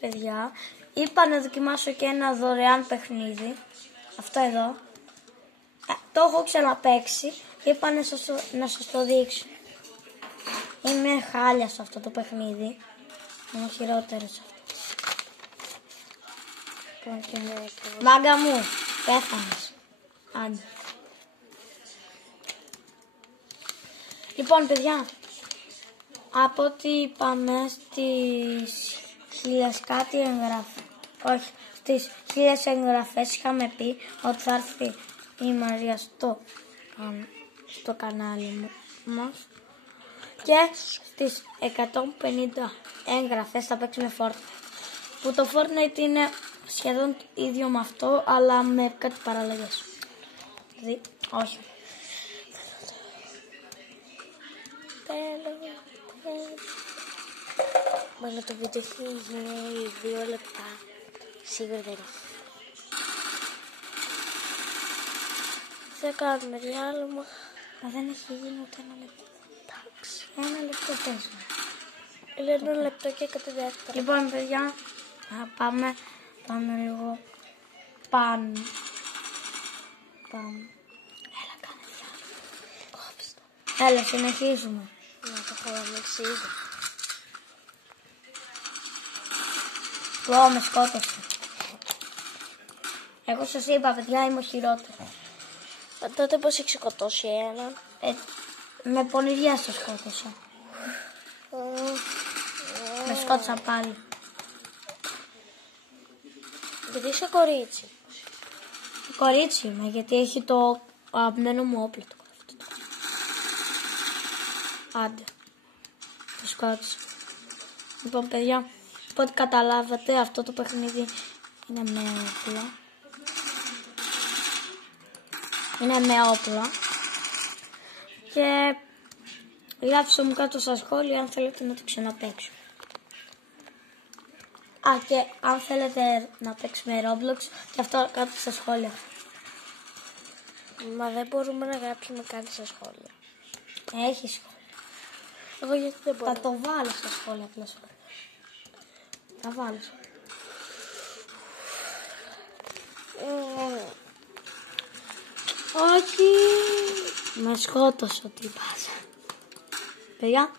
Παιδιά, είπα να δοκιμάσω και ένα δωρεάν παιχνίδι. Αυτό εδώ. Το έχω ξαναπαίξει και είπα να σας το δείξω. Είμαι χάλια σε αυτό το παιχνίδι. Είμαι χειρότερος σε αυτό. Μάγκα μου, πέθανες. Άντε. Λοιπόν, παιδιά, από ό,τι είπαμε στις 1000 κάτι εγγραφές, όχι, στις 1000 εγγραφές είχαμε πει ότι θα έρθει η Μαρία στο κανάλι μας και στις 150 εγγραφές θα παίξουμε Fortnite, που το Fortnite είναι σχεδόν ίδιο με αυτό αλλά με κάτι παραλλαγές. Δηλαδή, όχι. Μάλλον το βίντεο έχει γίνει 2 λεπτά. Σίγουρα δεν είναι. Θα κάνουμε διάλειμμα. Μα δεν έχει γίνει ούτε 1 λεπτό. Εντάξει. 1 λεπτό παίζουμε. Είναι 1 λεπτό και κάτι δεύτερο. Λοιπόν, παιδιά, πάμε λίγο πάνω. Έλα, κάνε διάλειμμα. Έλα, συνεχίζουμε. Να το έχω ανοίξει ήδη. Με σκότωσε. Εγώ σας είπα, παιδιά, είμαι ο χειρότερος. Τότε πώς έχει σκοτώσει έναν? Με πονηριά σε σκότωσα. Με σκότωσα πάλι. Γιατί είσαι κορίτσι. Κορίτσι είμαι, γιατί έχει το αγαπημένο μου όπλο. Άντε. Το σκότωσα. Λοιπόν, παιδιά, από ό,τι καταλάβατε, αυτό το παιχνίδι είναι με όπλα. Είναι με όπλα. Και γράψτε μου κάτω στα σχόλια αν θέλετε να το ξαναπαίξω. Και αν θέλετε να παίξουμε Roblox, και αυτό κάτω στα σχόλια. Μα δεν μπορούμε να γράψουμε κάτι στα σχόλια. Έχει σχόλια. Εγώ γιατί δεν μπορώ. Θα το βάλω στα σχόλια απλά. Θα βάλω. Όχι. Με σκότωσε ο τύπας. Παιδιά.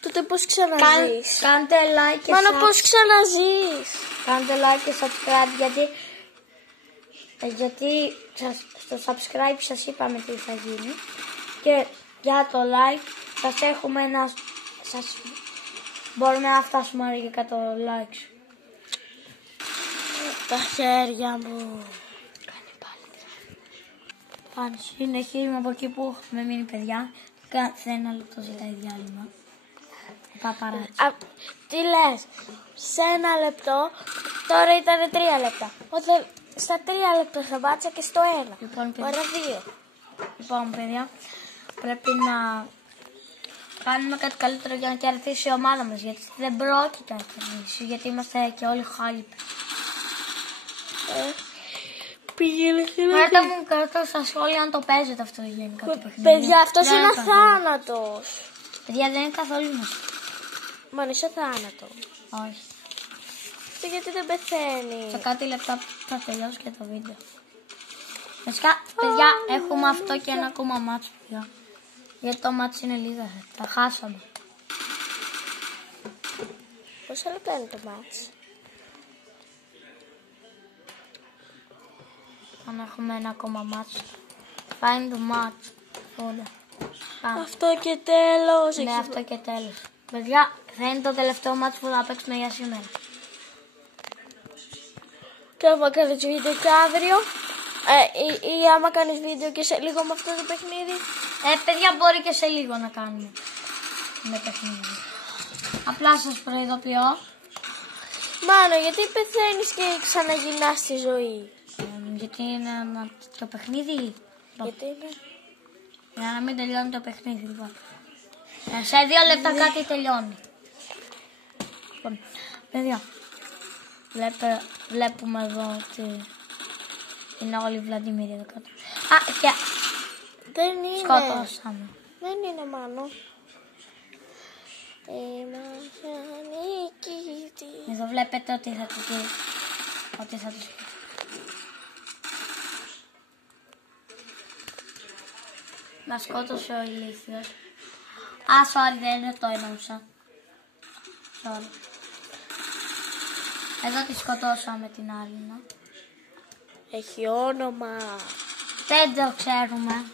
Τότε πώς ξαναζείς? Κάντε like και Μάνα πώς ξαναζείς? Κάντε like και subscribe γιατί στο subscribe σας είπαμε τι θα γίνει. Και για το like σας έχουμε μπορούμε να φτάσουμε άρα και 100 likes. Τα χέρια μου. Πάλι συνεχίζουμε από εκεί που έχουμε μείνει, παιδιά. Κάθε 1 λεπτό ζητάει διάλειμμα. Παπαράτσι. Τι λες? Σε 1 λεπτό, τώρα ήταν 3 λεπτά. Στα 3 λεπτά σταμάτησα και στο 1. Λοιπόν, παιδιά. Άρα 2. Λοιπόν, παιδιά, πρέπει να κάνουμε κάτι καλύτερο για να κερδίσει η ομάδα μας. Γιατί δεν πρόκειται να κερδίσει, γιατί είμαστε και όλοι χάλιποι. Πάρτε μου κάτω στα σχόλια αν το παίζετε αυτό γενικά το παιχνίδι. Παιδιά, αυτός είναι αθάνατος. Παιδιά, δεν είναι καθόλου μας. Μα είναι σε θάνατο. Όχι. Γιατί δεν πεθαίνει? Σε κάτι λεπτά θα τελειώσει και το βίντεο. Φυσικά, παιδιά, έχουμε αυτό και ένα ακόμα μάτσο, παιδιά. Γιατί το μάτσο είναι λίγα, τα χάσαμε. Πόσα λεπτά είναι το μάτσο? Αν έχουμε ένα ακόμα μάτσο. Find the match. Όλα. Αυτό και τέλος. Ναι, αυτό και τέλος. Παιδιά, θα είναι το τελευταίο μάτσο που θα παίξουμε για σήμερα. Και άμα κάνεις βίντεο και αύριο, ή άμα κάνεις βίντεο και σε λίγο με αυτό το παιχνίδι. Παιδιά, μπορεί και σε λίγο να κάνουμε με παιχνίδι. Απλά σας προειδοποιώ. Μάνο, γιατί πεθαίνεις και ξαναγυρνάς στη ζωή? Γιατί είναι ένα το παιχνίδι. Γιατί είναι? Για να μην τελειώνει το παιχνίδι, λοιπόν. Σε 2 λεπτά κάτι τελειώνει. Λοιπόν, παιδιά, βλέπουμε εδώ ότι είναι όλοι οι Βλαντιμίροι εδώ κάτω. Και δεν είναι. Σκότωσαμε. Δεν είναι, Μάνο. Είμαστε ανίκοι. Εδώ βλέπετε ότι θα του πει. Ότι θα του πει. Να σκότωσε ο ηλίθιος. Sorry, δεν είναι το εννοούσα. Sorry. Εδώ τη σκοτώσαμε την άλλη, ναι. Έχει όνομα. Δεν το ξέρουμε.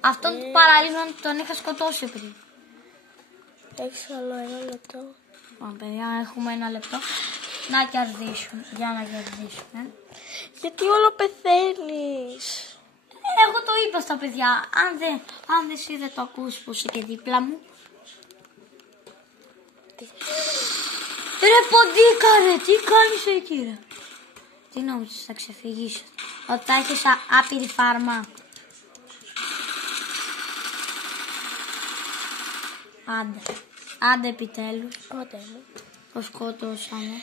Αυτόν του παραλίγο τον είχα σκοτώσει πριν. Έχεις άλλο 1 λεπτό. Λοιπόν, παιδιά, έχουμε 1 λεπτό να κερδίσουμε. Για να κερδίσουμε. Γιατί όλο πεθαίνεις. Εγώ το είπα στα παιδιά. Αν δεν εσύ δεν το ακούς που είσαι και δίπλα μου. Ρε ποντίκα ρε, τι κάνεις εκεί ρε. Τι νόμιζες, θα ξεφυγήσω. Ότι θα έχεις άπειρη φάρμα. Άντε επιτέλους. Το σκότωσαμε.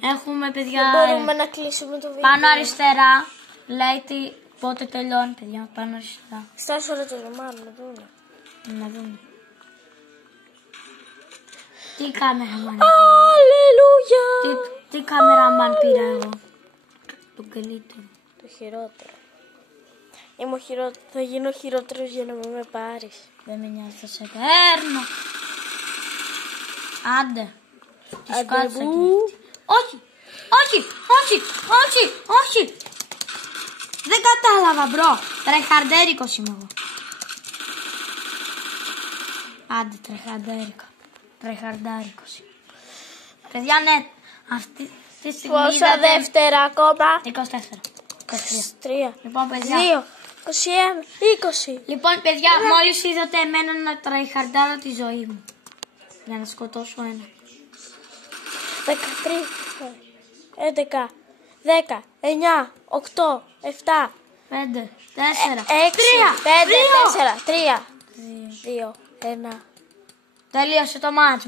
Έχουμε παιδιά. Μπορούμε να κλείσουμε το βίντεο. Πάνω αριστερά. Λέει τι πότε τελειώνει παιδιά. Πάνω αριστερά. Στάσου ρε το μάλλον να δούμε. Να δούμε. Τι κάμεραμαν. Αλληλούια. Τι κάμεραμαν πήρα εγώ. Το καλύτερο. Το χειρότερο. Θα γίνω χειρότερος για να μην με πάρεις. Δεν με νοιάζει, θα σε παίρνω. Άντε. Άντε μου. Όχι. Δεν κατάλαβα μπρο. Τρεχαρντέρικος είμαι εγώ. Άντε τρεχαρντάρικος. Παιδιά ναι. Αυτή τη στιγμή πόσα δεύτερα ακόμα. 24. 3. Λοιπόν παιδιά. 2. 21. 20. Λοιπόν παιδιά, μόλις είδατε εμένα να τραϊχαρντάρω τη ζωή μου. Για να σκοτώσω ένα. 13. 11. 10. 9. 8. 7. 5, 4, 6. 5. 4. 3. 2. 1. Τελείωσε το match,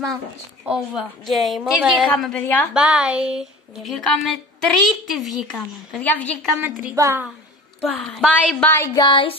over. Game over. Τι βγήκαμε παιδιά. Bye. Βγήκαμε τρίτη βγήκαμε. Παιδιά βγήκαμε τρίτη. Bye. Bye bye guys.